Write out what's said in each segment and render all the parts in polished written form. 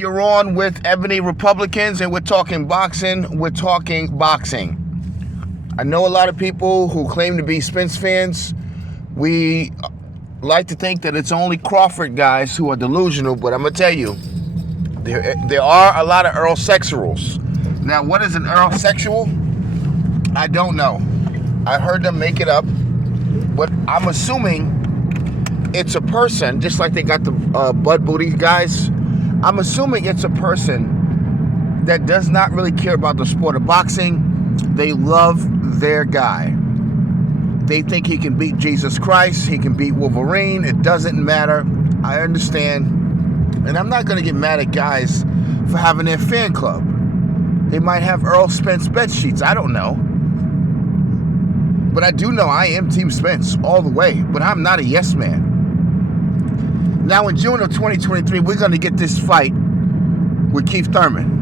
You're on with Ebony Republicans, and we're talking boxing. We're talking boxing. I know a lot of people who claim to be Spence fans. We like to think that it's only Crawford guys who are delusional, but I'm going to tell you, there are a lot of Errol sexuals. Now, what is an Errol sexual? I don't know. I heard them make it up, but I'm assuming it's a person, just like they got the Bud Booty guys. I'm assuming it's a person that does not really care about the sport of boxing. They love their guy. They think he can beat Jesus Christ. He can beat Wolverine. It doesn't matter. I understand. And I'm not going to get mad at guys for having their fan club. They might have Errol Spence bed sheets. I don't know. But I do know I am Team Spence all the way. But I'm not a yes man. Now, in June of 2023, we're going to get this fight with Keith Thurman.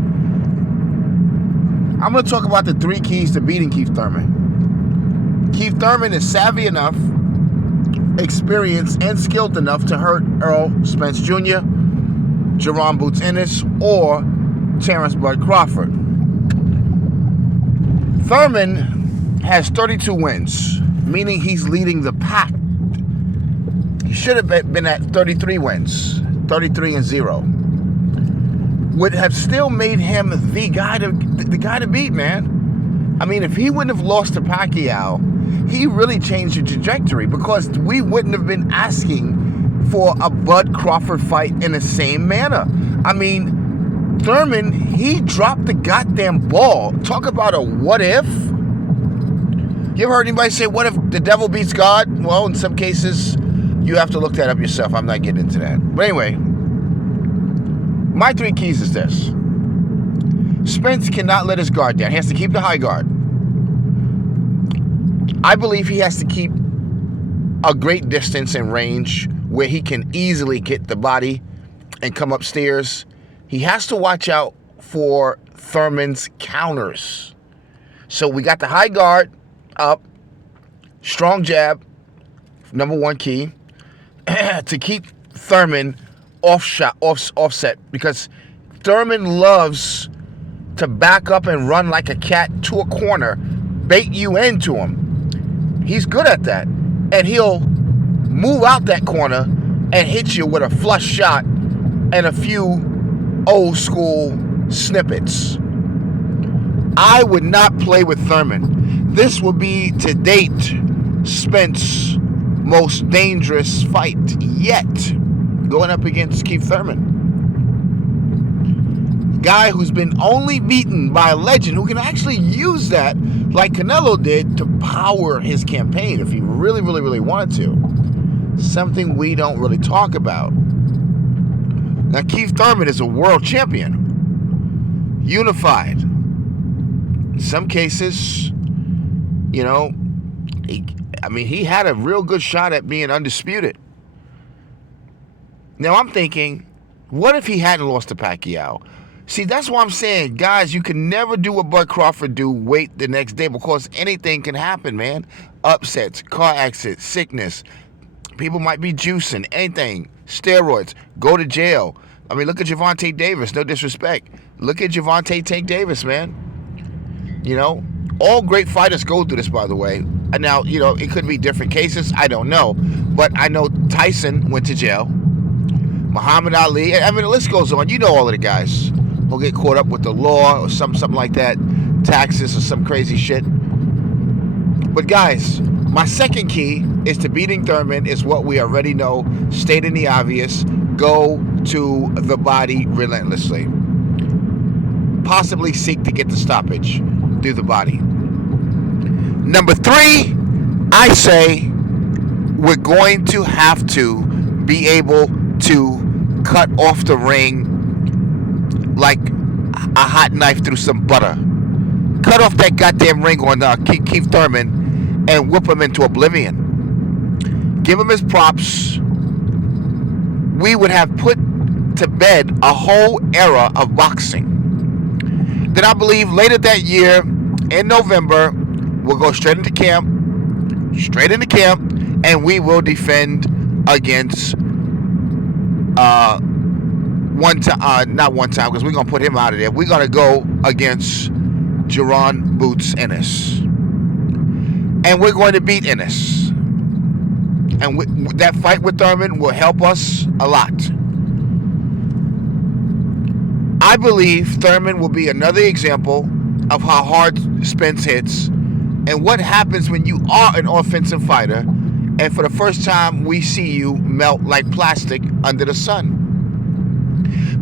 I'm going to talk about the 3 keys to beating Keith Thurman. Keith Thurman is savvy enough, experienced, and skilled enough to hurt Errol Spence Jr., Jerome Boots Ennis, or Terrence Bud Crawford. Thurman has 32 wins, meaning he's leading the pack. He should have been at 33 wins, 33-0. Would have still made him the guy to beat, man. I mean, if he wouldn't have lost to Pacquiao, he really changed the trajectory, because we wouldn't have been asking for a Bud Crawford fight in the same manner. I mean, Thurman, he dropped the goddamn ball. Talk about a what if. You ever heard anybody say, what if the devil beats God? Well, in some cases, you have to look that up yourself. I'm not getting into that. But anyway, my 3 keys is this. Spence cannot let his guard down. He has to keep the high guard. I believe he has to keep a great distance and range where he can easily get the body and come upstairs. He has to watch out for Thurman's counters. So we got the high guard up, strong jab, number 1 key, to keep Thurman offset, because Thurman loves to back up and run like a cat to a corner, bait you into him. He's good at that, and he'll move out that corner and hit you with a flush shot and a few old school snippets. I would not play with Thurman. This will be, to date, Spence's most dangerous fight yet, going up against Keith Thurman. Guy who's been only beaten by a legend who can actually use that, like Canelo did, to power his campaign if he really, really, really wanted to. Something we don't really talk about. Now, Keith Thurman is a world champion. Unified. In some cases, you know, he had a real good shot at being undisputed. Now, I'm thinking, what if he hadn't lost to Pacquiao? See, that's why I'm saying, guys, you can never do what Bud Crawford do, wait the next day, because anything can happen, man. Upsets, car accidents, sickness. People might be juicing, anything. Steroids, go to jail. I mean, look at Gervonta Davis, no disrespect. Look at Gervonta Tank Davis, man. You know, all great fighters go through this, by the way. And now, you know, it could be different cases. I don't know. But I know Tyson went to jail. Muhammad Ali. I mean, the list goes on. You know all of the guys who'll get caught up with the law or something like that. Taxes or some crazy shit. But guys, my second key is to beating Thurman is what we already know. Stating the obvious. Go to the body relentlessly. Possibly seek to get the stoppage through the body. Number 3, I say we're going to have to be able to cut off the ring like a hot knife through some butter. Cut off that goddamn ring on Keith Thurman and whip him into oblivion. Give him his props. We would have put to bed a whole era of boxing. Then I believe later that year, in November, we'll go straight into camp, and we will defend against not one time, because we're going to put him out of there. We're going to go against Jaron Boots Ennis. And we're going to beat Ennis. And that fight with Thurman will help us a lot. I believe Thurman will be another example of how hard Spence hits and what happens when you are an offensive fighter and for the first time we see you melt like plastic under the sun.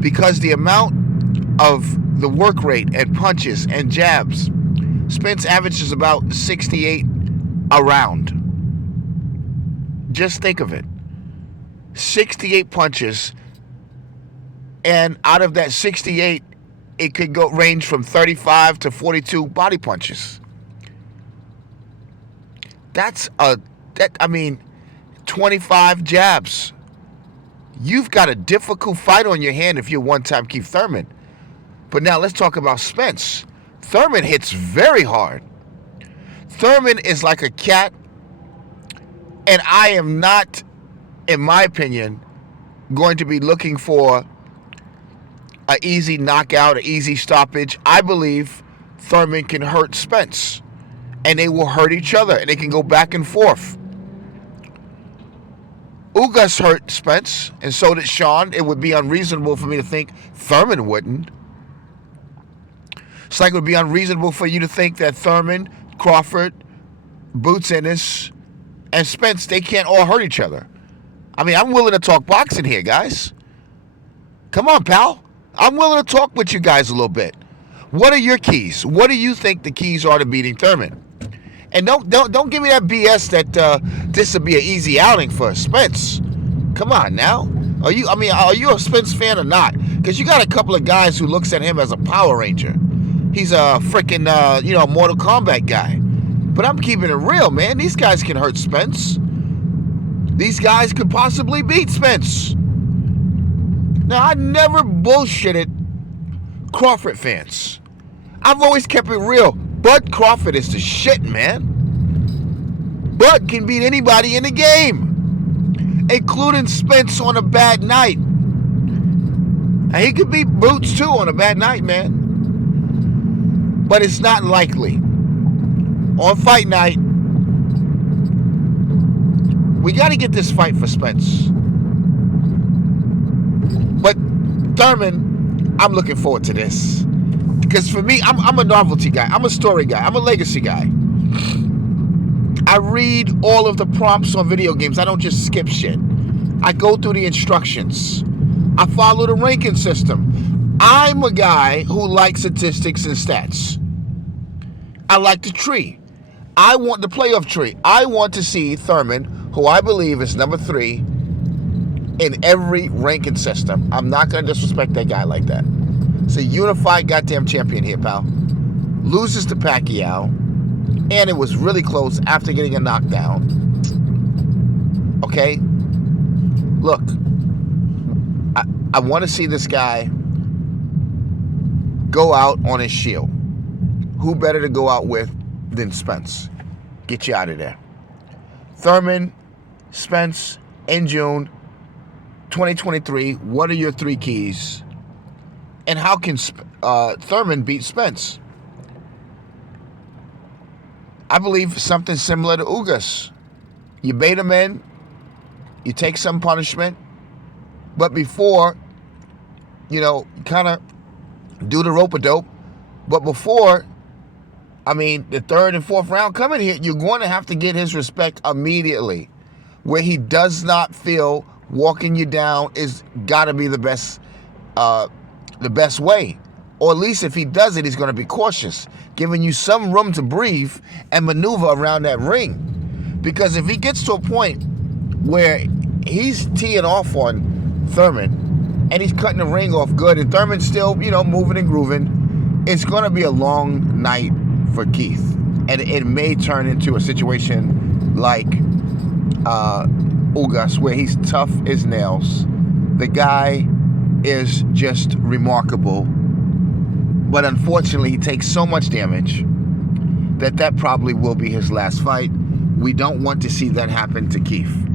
Because the amount of the work rate and punches and jabs, Spence averages about 68 a round. Just think of it. 68 punches, and out of that 68, it could range from 35 to 42 body punches. That's 25 jabs. You've got a difficult fight on your hand if you're one-time Keith Thurman. But now let's talk about Spence. Thurman hits very hard. Thurman is like a cat, and I am not, in my opinion, going to be looking for an easy knockout, an easy stoppage. I believe Thurman can hurt Spence, and they will hurt each other, and they can go back and forth. Ugas hurt Spence, and so did Sean. It would be unreasonable for me to think Thurman wouldn't. It's like it would be unreasonable for you to think that Thurman, Crawford, Boots Ennis, and Spence, they can't all hurt each other. I mean, I'm willing to talk boxing here, guys. Come on, pal. I'm willing to talk with you guys a little bit. What are your keys? What do you think the keys are to beating Thurman? And don't give me that BS that this would be an easy outing for Spence. Come on now. Are you a Spence fan or not? Because you got a couple of guys who looks at him as a Power Ranger. He's a freaking Mortal Kombat guy. But I'm keeping it real, man. These guys can hurt Spence. These guys could possibly beat Spence. Now, I never bullshitted Crawford fans. I've always kept it real. Bud Crawford is the shit, man. Bud can beat anybody in the game, including Spence on a bad night. And he could beat Boots, too, on a bad night, man. But it's not likely. On fight night, we got to get this fight for Spence. But Thurman, I'm looking forward to this. Because for me, I'm a novelty guy. I'm a story guy. I'm a legacy guy. I read all of the prompts on video games. I don't just skip shit. I go through the instructions. I follow the ranking system. I'm a guy who likes statistics and stats. I like the tree. I want the playoff tree. I want to see Thurman, who I believe is number 3 in every ranking system. I'm not going to disrespect that guy like that. It's a unified goddamn champion here, pal. Loses to Pacquiao, and it was really close after getting a knockdown. Okay? Look, I want to see this guy go out on his shield. Who better to go out with than Spence? Get you out of there. Thurman, Spence, in June 2023, what are your 3 keys? And how can Thurman beat Spence? I believe something similar to Ugas. You bait him in, you take some punishment, but before, kind of do the rope-a-dope, but before, the 3rd and 4th round coming here, you're going to have to get his respect immediately, where he does not feel walking you down is got to be the best way. Or at least if he does it, he's going to be cautious, giving you some room to breathe and maneuver around that ring. Because if he gets to a point where he's teeing off on Thurman and he's cutting the ring off good and Thurman's still, moving and grooving, it's going to be a long night for Keith. And it may turn into a situation like Ugas, where he's tough as nails. The guy is just remarkable. But unfortunately, he takes so much damage that probably will be his last fight. We don't want to see that happen to Keith.